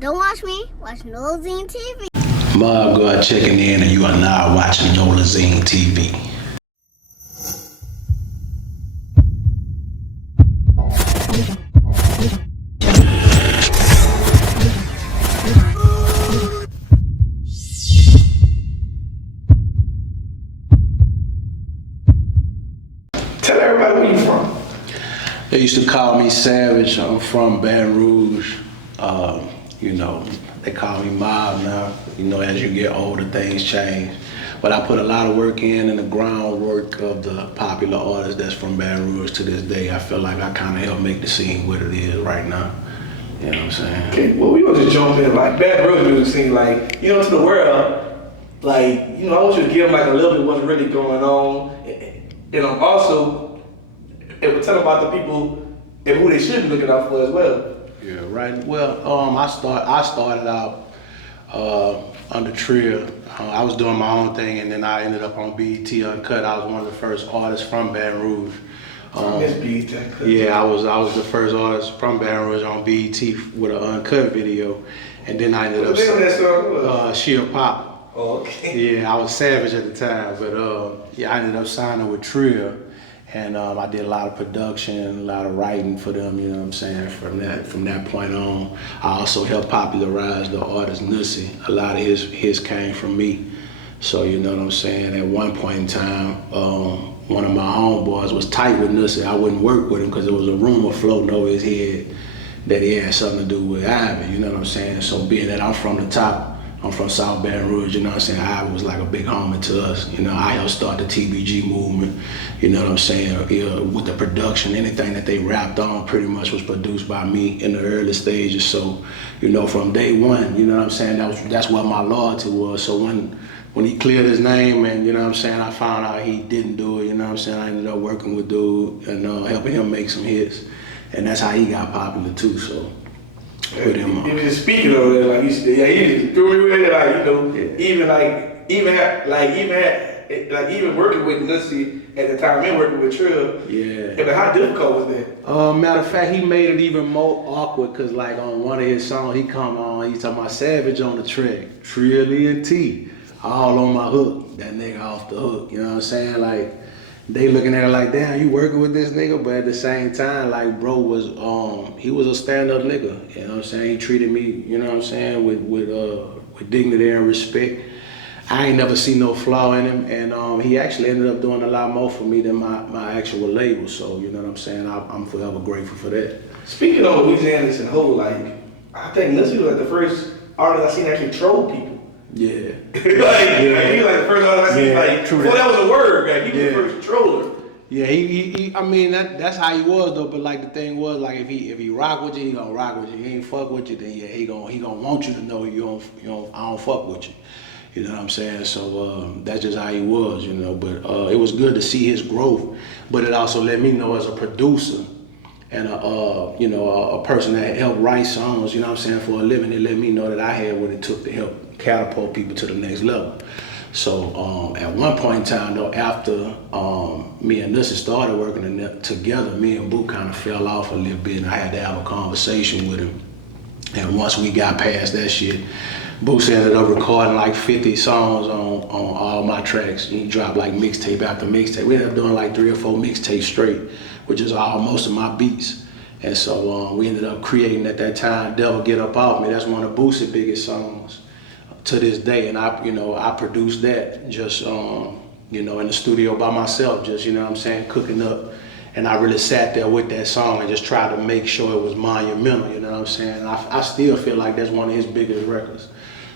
Don't watch me, watch Nolazine TV. MobbGod checking in, and you are now watching Nolazine TV. Tell everybody where you from. They used to call me Savage. I'm from Baton Rouge. You know, they call me Mobb now. You know, as you get older, things change. But I put a lot of work in the groundwork of the popular artists that's from Baton Rouge to this day. I feel like I kind of helped make the scene what it is right now. You know what I'm saying? Okay, well, we gonna just jump in. Like, Baton Rouge music scene, like, you know, to the world, like, you know, I want you to give them like a little bit of what's really going on. And also, it would tell them about the people and who they should be looking out for as well. Yeah, right. Well, I started out under Trill. I was doing my own thing, and then I ended up on BET Uncut. I was one of the first artists from Baton Rouge. Miss BET Uncut. Yeah, I was the first artist from Baton Rouge on BET with an uncut video, and then I ended up. What the name of that song was? She'll Pop. Oh, okay. Yeah, I was Savage at the time, but yeah, I ended up signing with Trill. And I did a lot of production, a lot of writing for them, you know what I'm saying, from that point on. I also helped popularize the artist Nussie. A lot of his came from me. So, you know what I'm saying, at one point in time, one of my homeboys was tight with Nussie. I wouldn't work with him because there was a rumor floating over his head that he had something to do with Ivy, you know what I'm saying? So being that I'm from the top, I'm from South Baton Rouge, you know what I'm saying? Ivy was like a big homie to us. You know, I helped start the TBG movement, you know what I'm saying? With the production, anything that they rapped on pretty much was produced by me in the early stages. So, you know, from day one, you know what I'm saying? That's what my loyalty was. So when he cleared his name and, you know what I'm saying, I found out he didn't do it, you know what I'm saying? I ended up working with dude and helping him make some hits. And that's how he got popular too, so. Put him on. He was just speaking over there, like he just threw me with it, like, you know, even working with Nussie at the time and working with Trill. Yeah. And how difficult was that? Matter of fact, he made it even more awkward because like on one of his songs, he come on, he's talking about Savage on the track, Trill Ent, all on my hook, that nigga off the hook, you know what I'm saying? Like, they looking at it like, damn, you working with this nigga? But at the same time, like, bro was, he was a stand-up nigga, you know what I'm saying? He treated me, you know what I'm saying, with dignity and respect. I ain't never seen no flaw in him, and he actually ended up doing a lot more for me than my actual label, so, you know what I'm saying? I'm forever grateful for that. Speaking of Louisiana as a whole, like, I think Nussie was like the first artist I seen actually troll people. Yeah. Like he was like the first artist I seen, like, before that was a word, like, he was the first troller. Yeah, he I mean, that's how he was though, but like the thing was, like, if he rock with you, he gonna rock with you. He ain't fuck with you, then yeah, he gonna want you to know I don't fuck with you. You know what I'm saying? So that's just how he was, you know. But it was good to see his growth, but it also let me know as a producer and a person that helped write songs, you know what I'm saying, for a living. It let me know that I had what it took to help catapult people to the next level. So at one point in time though, after me and Nussie started working together, me and Boo kind of fell off a little bit, and I had to have a conversation with him. And once we got past that shit, Boosie ended up recording like 50 songs on all my tracks. He dropped like mixtape after mixtape. We ended up doing like 3 or 4 mixtapes straight, which is most of my beats. And so we ended up creating at that time, Devil Get Up Off Me. That's one of Boosie's biggest songs to this day. And I produced that just, in the studio by myself, just, you know what I'm saying, cooking up. And I really sat there with that song and just tried to make sure it was monumental, you know what I'm saying? I still feel like that's one of his biggest records.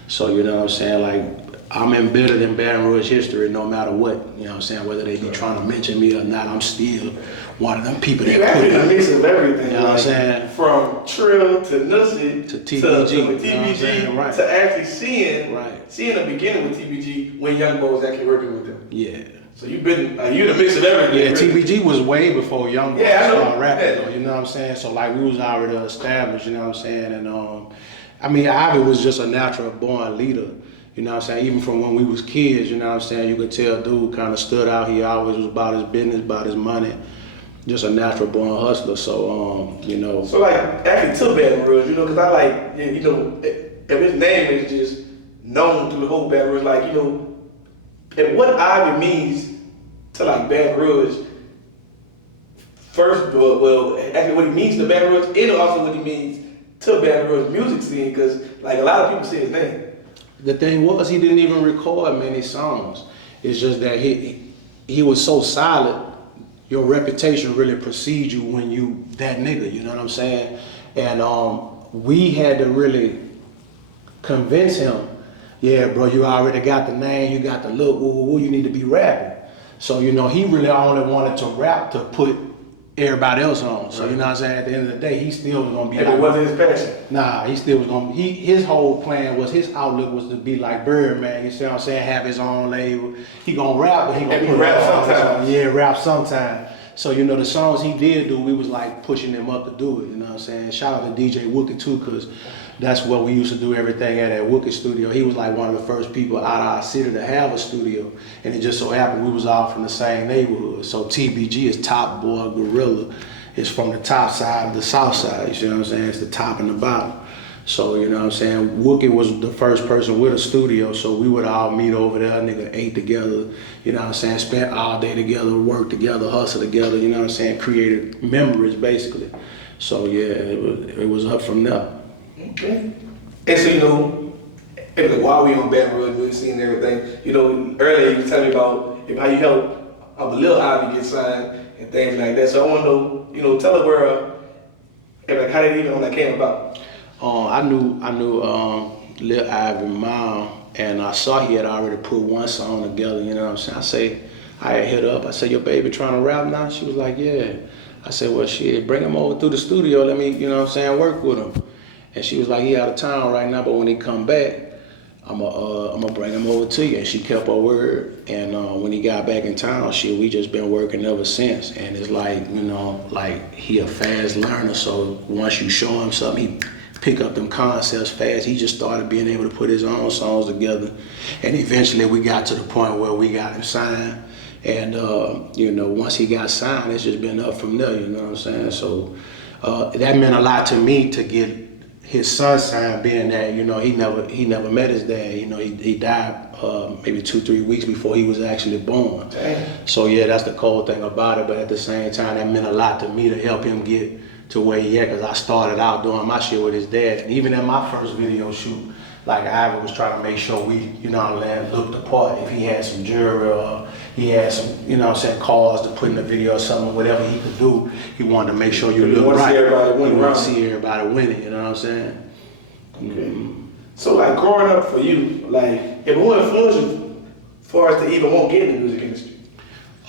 So, you know what I'm saying, like, I'm embedded in Baton Rouge history no matter what, you know what I'm saying? Whether they be trying to mention me or not, I'm still one of them people that put it. A mix of everything. You know what I'm saying? From Trill to Nussie to TBG, TBG to actually seeing the beginning with TBG when Young Boy was actually working with them. Yeah. So you've been, you the mix of everything. Yeah, really. TBG was way before Young Boy started rapping, yeah. though, you know what I'm saying? So like we was already established, you know what I'm saying? And I mean, Ivy was just a natural born leader, you know what I'm saying? Even from when we was kids, you know what I'm saying? You could tell dude kind of stood out. He always was about his business, about his money. just a natural born hustler. So you know. So like actually to Baton Rouge, you know, because I like, you know, if his name is just known through the whole Baton Rouge, like, you know, and what Ivy means to like Baton Rouge. First, well, actually what he means to Baton Rouge, and also what he means to Baton Rouge music scene, because like a lot of people say his name. The thing was, he didn't even record many songs. It's just that he was so solid. Your reputation really precedes you when you that nigga. You know what I'm saying? And we had to really convince him. Yeah, bro, you already got the name, you got the look. Woo, you need to be rapping. So you know, he really only wanted to rap to put everybody else on. So you know what I'm saying? At the end of the day, he still was gonna be If like, it wasn't his passion. nah, he still was gonna his whole plan was, his outlook was to be like Birdman, you see what I'm saying? Have his own label. He gonna rap, but he gonna put rap it on sometimes. Yeah, rap sometime. So you know, the songs he did do, we was like pushing him up to do it, you know what I'm saying? Shout out to DJ Wookie too, cause that's what we used to do everything at that Wookie studio. He was like one of the first people out of our city to have a studio. And it just so happened we was all from the same neighborhood. So TBG is Top Boy Gorilla. It's from the top side of the south side, you see what I'm saying? It's the top and the bottom. So, you know what I'm saying? Wookie was the first person with a studio, so we would all meet over there, nigga, ate together, you know what I'm saying? Spent all day together, worked together, hustled together, you know what I'm saying? Created memories, basically. So, yeah, it was up from there. Okay. And so, you know, and like while we on Baton Rouge, we seen everything, you know, earlier you were telling me about how you helped Lil Ivy get signed and things like that. So I want to know, you know, tell the world, and like how did even that came about? I knew Lil Ivy mom, and I saw he had already put one song together, you know what I'm saying? I had hit her up, I said, your baby trying to rap now? She was like, yeah. I said, well, shit, bring him over through the studio, let me, you know what I'm saying, work with him. And she was like, he out of town right now, but when he come back, I'm gonna bring him over to you. And she kept her word. And when he got back in town, we just been working ever since. And it's like, you know, like he a fast learner. So once you show him something, he pick up them concepts fast. He just started being able to put his own songs together. And eventually we got to the point where we got him signed. And you know, once he got signed, it's just been up from there, you know what I'm saying? So that meant a lot to me to get his son signed, being that, you know, he never met his dad. You know, he died maybe 2-3 weeks before he was actually born. Damn. So yeah, that's the cold thing about it. But at the same time, that meant a lot to me to help him get to where he at, because I started out doing my shit with his dad. And even in my first video shoot, like Ivy was trying to make sure we, you know, looked the part. If he had some jewelry or he had some, you know what I'm saying, cars to put in the video or something, whatever he could do, he wanted to make sure you look right. He wanted to see everybody winning, you know what I'm saying? Okay. Mm-hmm. So like growing up for you, like if who influenced you for us to even want to get in the music industry?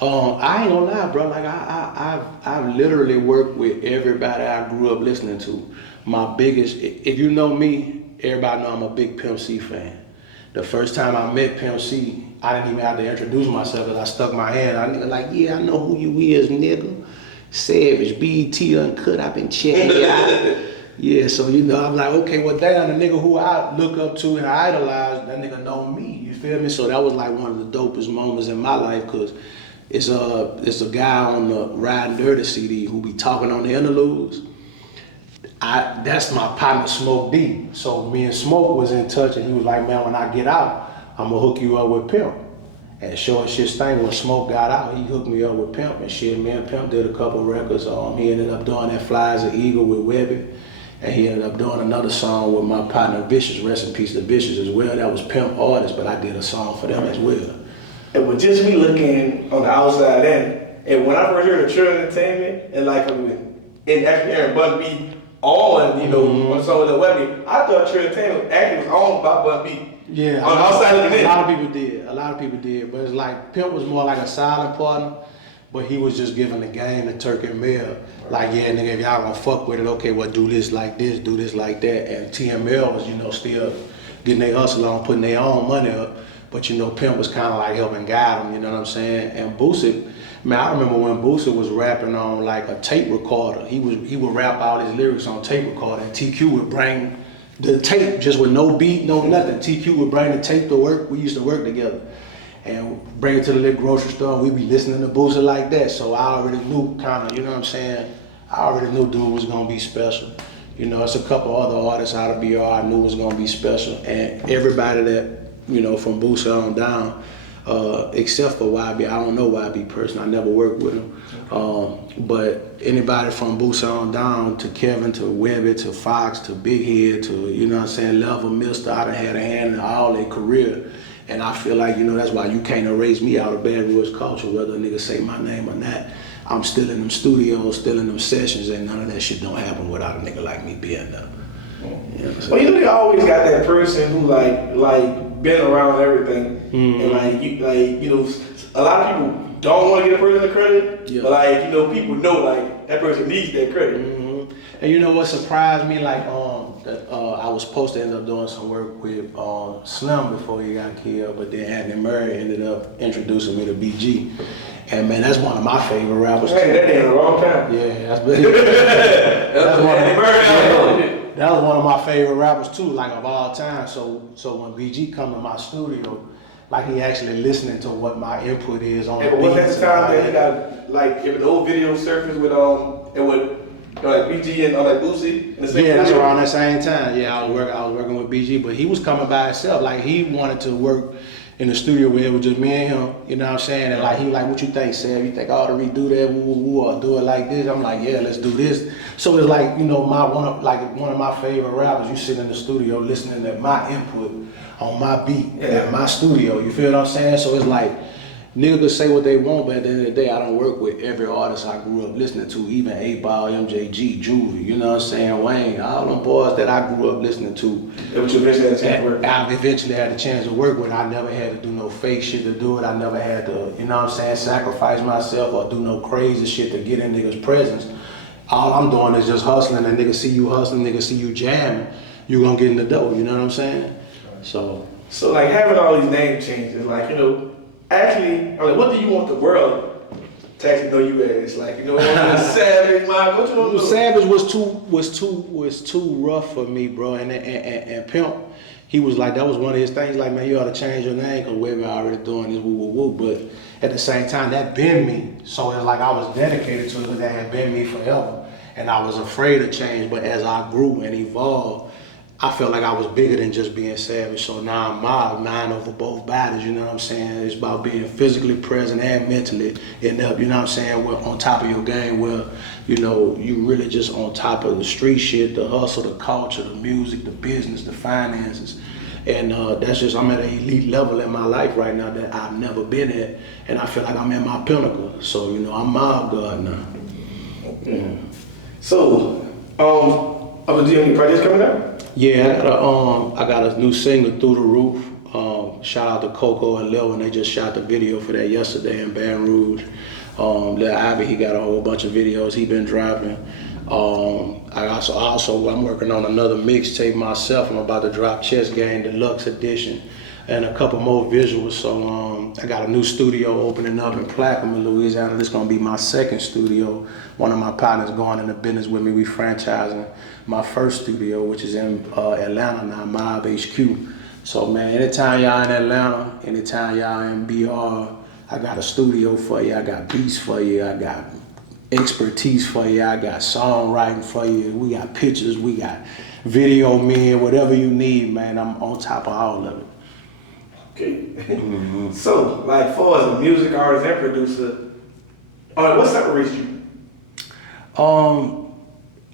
I ain't gonna lie, bro. Like I've literally worked with everybody I grew up listening to. My biggest, if you know me, everybody know I'm a big Pimp C fan. The first time I met Pimp C, I didn't even have to introduce myself because I stuck my hand. I nigga like, yeah, I know who you is, nigga. Savage, BET Uncut, I've been checking you out. Yeah, so you know, I'm like, okay, well damn, the nigga who I look up to and idolize, that nigga know me, you feel me? So that was like one of the dopest moments in my life, because it's a guy on the Riding Dirty CD who be talking on the interludes. That's my partner, Smoke D. So me and Smoke was in touch, and he was like, man, when I get out, I'm gonna hook you up with Pimp. And sure as shit's thing, when Smoke got out, he hooked me up with Pimp, and shit, me and Pimp did a couple records. He ended up doing that Fly as an Eagle with Webby, and he ended up doing another song with my partner Vicious, rest in peace to Vicious as well. That was Pimp artist, but I did a song for them as well. It was just me looking on the outside in, and when I first heard of Trill Entertainment, and like in actually hearing Bun B on, you know, on the song with the Webby, I thought Trill Entertainment actually was owned by Bun B. Yeah, on the outside looking in. A lot of people did, but it's like Pimp was more like a silent partner, but he was just giving the game to Turk and Mel. Like, yeah, nigga, if y'all gonna fuck with it, okay, well, do this like this, do this like that. And TML was, you know, still getting their hustle on, putting their own money up. But, you know, Pimp was kind of like helping guide them, you know what I'm saying? And Boosie, man, I remember when Boosie was rapping on like a tape recorder. He would rap all his lyrics on tape recorder, and TQ would bring the tape just with no beat, no nothing. TQ would bring the tape to work. We used to work together. and bring it to the little grocery store, and we be listening to Boosie like that. So I already knew kinda, you know what I'm saying? I already knew dude was gonna be special. You know, it's a couple other artists out of BR I knew was gonna be special, and everybody that, you know, from Boosie on down, except for YB, I don't know YB person, I never worked with him. But anybody from Boosie on down to Kevin, to Webby, to Fox, to Big Head, to, you know what I'm saying, Level, Mister, I done had a hand in all their career. And I feel like, you know, that's why you can't erase me out of Baton Rouge culture, whether a nigga say my name or not. I'm still in them studios, still in them sessions, and none of that shit don't happen without a nigga like me being there. You know, well, you know, they always got that person who like been around everything, and like you know, a lot of people don't want to get a person the credit, but like, you know, people know like that person needs that credit. And you know what surprised me, like I was supposed to end up doing some work with Slim before he got killed, but then Anthony Murray ended up introducing me to BG. And man, that's one of my favorite rappers. Hey, that ain't a long time. Yeah, that's that was one of my favorite rappers too, like of all time. So when BG come to my studio, like he actually listening to what my input is on. Yeah, but was that the time that he got like if the old video surfaced with like BG and like Boosie? Yeah, that's around that same time. Yeah, I was working with BG, but he was coming by himself. Like he wanted to work in the studio where it was just me and him, you know what I'm saying? And like he like, what you think, Sam? You think I ought to redo that, or do it like this? I'm like, yeah, let's do this. So it's like, you know, one of my favorite rappers. You sit in the studio listening to my input on my beat at my studio. You feel what I'm saying? So it's like, niggas can say what they want, but at the end of the day, I don't work with every artist I grew up listening to, even 8-Ball, MJG, Juvie, you know what I'm saying, Wayne, all them boys that I grew up listening to. That you eventually had a chance to work with? I eventually had a chance to work with. I never had to do no fake shit to do it. I never had to, you know what I'm saying, sacrifice myself or do no crazy shit to get in niggas' presence. All I'm doing is just hustling, and niggas see you hustling, niggas see you jamming, you gonna get in the dough, you know what I'm saying? So like having all these name changes, like, you know, actually, I mean, what do you want the world to actually know you as? Like, you know, Savage, Mobb, what you want to know? Savage was too rough for me, bro. And Pimp, he was like, that was one of his things. Like, man, you ought to change your name because we're already doing this, woo woo woo. But at the same time, that been me. So it's like I was dedicated to it because that had been me forever, and I was afraid of change. But as I grew and evolved, I felt like I was bigger than just being Savage. So now I'm Mobb, mind over both bodies, you know what I'm saying? It's about being physically present and mentally inept, you know what I'm saying? We're on top of your game where, you know, you really just on top of the street shit, the hustle, the culture, the music, the business, the finances. And that's just, I'm at an elite level in my life right now that I've never been at. And I feel like I'm at my pinnacle. So, you know, I'm MobbGod now. Okay. So, do you have any projects coming out? Yeah, I got a new single, Through the Roof. Shout out to Coco and Lil, and they just shot the video for that yesterday in Baton Rouge. Lil Ivy, he got a whole bunch of videos he been dropping. I'm working on another mixtape myself. I'm about to drop Chess Game Deluxe Edition and a couple more visuals. So I got a new studio opening up in Plaquemine, Louisiana. This is gonna be my second studio. One of my partners going into business with me. We franchising my first studio, which is in Atlanta now, Mobb HQ. So man, anytime y'all in Atlanta, anytime y'all in BR, I got a studio for you. I got beats for you. I got expertise for you. I got songwriting for you. We got pictures. We got video men. Whatever you need, man. I'm on top of all of it. Okay. So, like, for as a music artist and producer, what separates you?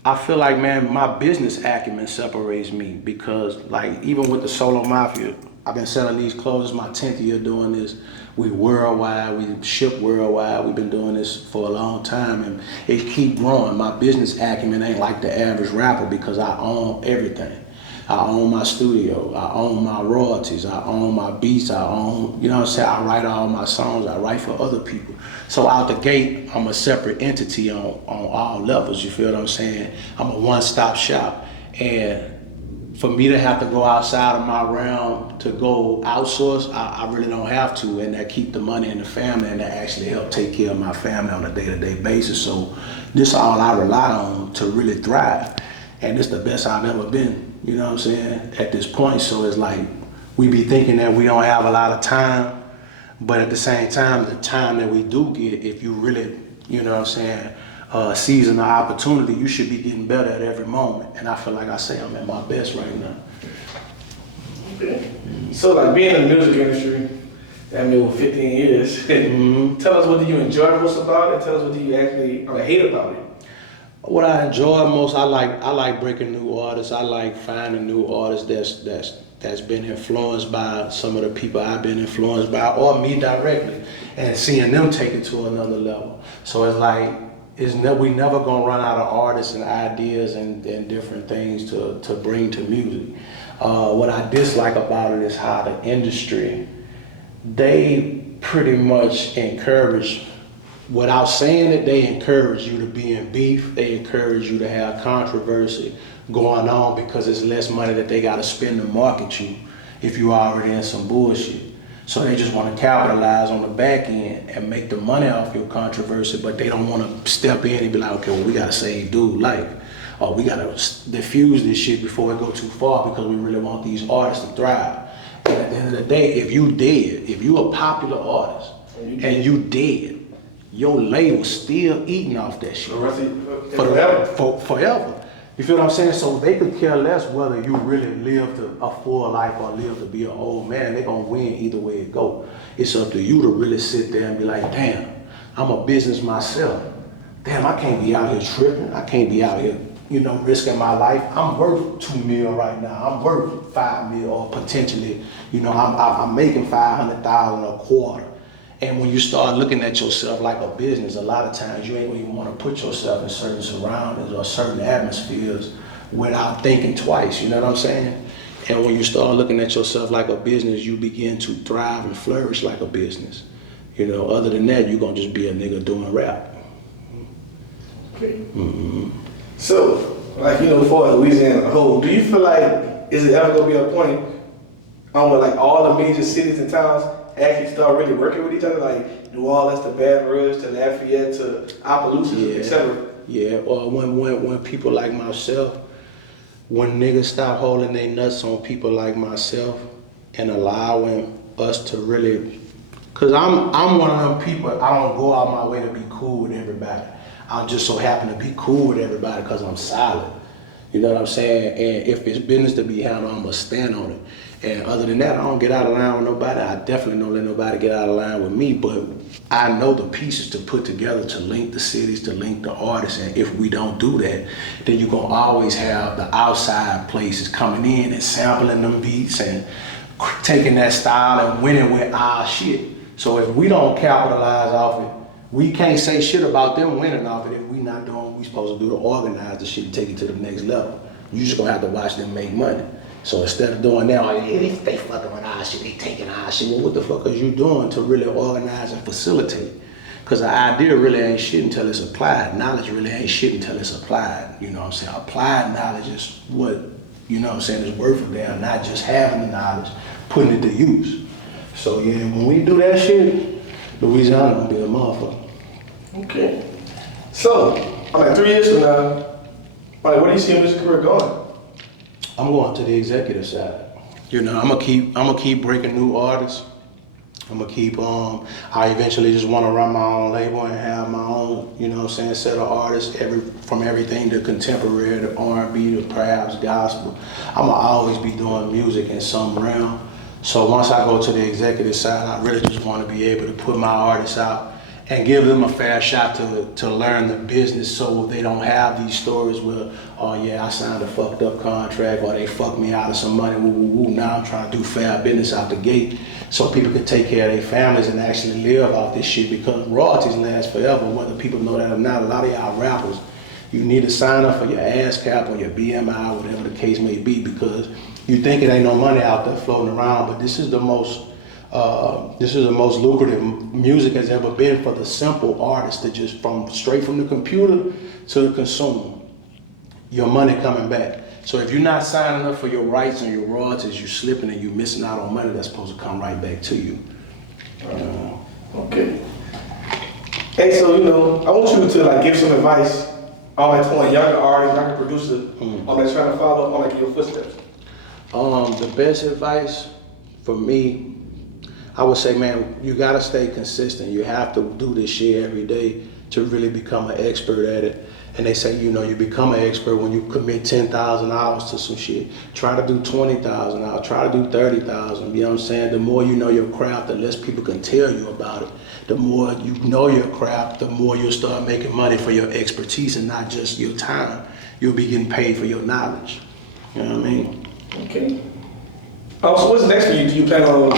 I feel like, man, my business acumen separates me because, like, even with the Solo Mafia, I've been selling these clothes. It's my 10th year doing this. We worldwide, we ship worldwide. We've been doing this for a long time, and it keep growing. My business acumen ain't like the average rapper because I own everything. I own my studio, I own my royalties, I own my beats, I own, you know what I'm saying? I write all my songs, I write for other people. So out the gate, I'm a separate entity on all levels, you feel what I'm saying? I'm a one-stop shop. And for me to have to go outside of my realm to go outsource, I really don't have to, and that keep the money in the family and that actually help take care of my family on a day-to-day basis. So this is all I rely on to really thrive. And it's the best I've ever been. You know what I'm saying, at this point. So it's like, we be thinking that we don't have a lot of time, But at the same time, the time that we do get, if you really, you know what I'm saying, seizing the opportunity, you should be getting better at every moment. And I feel like I say I'm at my best right now. Okay. So like being in the music industry, I mean, with 15 years, tell us what do you enjoy most about it, tell us what do you actually hate about it. What I enjoy most, I like breaking new artists. I like finding new artists that's been influenced by some of the people I've been influenced by, or me directly, and seeing them take it to another level. So it's like we never gonna run out of artists and ideas and different things to bring to music. What I dislike about it is how the industry, they pretty much encourage, without saying it, they encourage you to be in beef. They encourage you to have controversy going on because it's less money that they got to spend to market you if you already in some bullshit. So they just want to capitalize on the back end and make the money off your controversy, but they don't want to step in and be like, okay, well, we got to save dude life. Or we got to diffuse this shit before it go too far because we really want these artists to thrive. And at the end of the day, if you a popular artist and you dead, your label still eating off that shit. Forever. You feel what I'm saying? So they could care less whether you really live a full life or live to be an old man. They're gonna win either way it go. It's up to you to really sit there and be like, damn, I'm a business myself. Damn, I can't be out here tripping. I can't be out here, risking my life. I'm worth $2 million right now. I'm worth $5 million, or potentially, I'm making $500,000 a quarter. And when you start looking at yourself like a business, a lot of times you ain't gonna even want to put yourself in certain surroundings or certain atmospheres without thinking twice, you know what I'm saying? And when you start looking at yourself like a business, you begin to thrive and flourish like a business. Other than that, you're gonna just be a nigga doing rap. Okay. So, for Louisiana as a whole, do you feel like, is it ever gonna be a point on where like all the major cities and towns actually start really working with each other, like New Orleans to Baton Rouge to Lafayette to Appaloosa, etc.? Yeah, or when people like myself, when niggas stop holding their nuts on people like myself and allowing us to really, cause I'm one of them people, I don't go out my way to be cool with everybody. I just so happen to be cool with everybody cause I'm solid. You know what I'm saying? And if it's business to be handled, I'm gonna stand on it. And other than that, I don't get out of line with nobody. I definitely don't let nobody get out of line with me, but I know the pieces to put together to link the cities, to link the artists, and if we don't do that, then you're gonna always have the outside places coming in and sampling them beats and taking that style and winning with our shit. So if we don't capitalize off it, we can't say shit about them winning off it if we not doing what we supposed to do to organize the shit and take it to the next level. You just gonna have to watch them make money. So instead of doing that, they fucking with our shit, they taking our shit. Well, what the fuck are you doing to really organize and facilitate? Because the idea really ain't shit until it's applied. Knowledge really ain't shit until it's applied. You know what I'm saying? Applied knowledge is what, is worth of damn, not just having the knowledge, putting it to use. So yeah, when we do that shit, Louisiana gonna be a motherfucker. Okay. So, 3 years from now, where do you see your music career going? I'm going to the executive side. I'm gonna keep breaking new artists. I'm gonna keep, I eventually just wanna run my own label and have my own, set of artists, from everything to contemporary to R&B to perhaps gospel. I'm gonna always be doing music in some realm. So once I go to the executive side, I really just wanna be able to put my artists out and give them a fair shot to learn the business so they don't have these stories where, oh yeah, I signed a fucked up contract or they fucked me out of some money, woo woo woo. Now I'm trying to do fair business out the gate so people can take care of their families and actually live off this shit, because royalties last forever, whether people know that or not. A lot of y'all rappers, you need to sign up for your ASCAP or your BMI, whatever the case may be, because you think it ain't no money out there floating around, but this is the most lucrative music has ever been for the simple artist to just straight from the computer to the consumer. Your money coming back. So if you're not signing up for your rights and your royalties, you're slipping and you're missing out on money that's supposed to come right back to you. Okay. Hey, so I want you to give some advice on to a younger artist, younger producer, on trying to follow on your footsteps. The best advice for me, I would say, man, you gotta stay consistent. You have to do this shit every day to really become an expert at it. And they say, you know, you become an expert when you commit 10,000 hours to some shit. Try to do 20,000 hours, try to do 30,000, you know what I'm saying? The more you know your craft, the less people can tell you about it. The more you know your craft, the more you'll start making money for your expertise and not just your time. You'll be getting paid for your knowledge. You know what I mean? Okay. So what's next for you? Do you plan on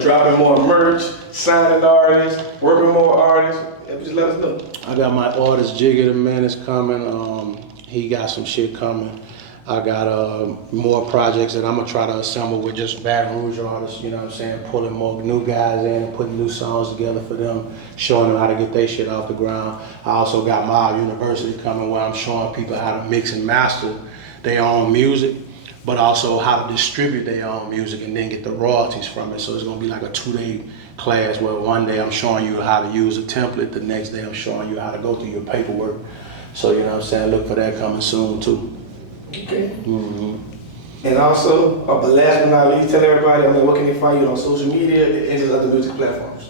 dropping more merch, signing artists, working with more artists? Just let us know. I got my artist Jigga the Man is coming. He got some shit coming. I got more projects that I'm gonna try to assemble with just Baton Rouge artists, you know what I'm saying? Pulling more new guys in and putting new songs together for them, showing them how to get their shit off the ground. I also got Mobb University coming where I'm showing people how to mix and master their own music, but also how to distribute their own music and then get the royalties from it. So it's gonna be like a 2-day class where one day I'm showing you how to use a template, the next day I'm showing you how to go through your paperwork. So you know what I'm saying, look for that coming soon too. Okay. And also, but last but not least, tell everybody, what can they find you on social media and just other music platforms?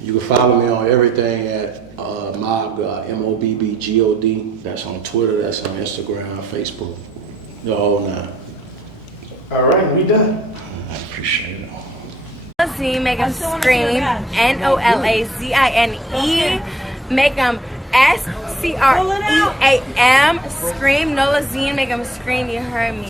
You can follow me on everything at MobbGod, MobbGod. That's on Twitter, that's on Instagram, Facebook, the whole nine. All right, we done. I appreciate it. Nolazine, make them scream. Nolazine. Make them SCREAM. Scream. Nolazine, make them scream. You heard me.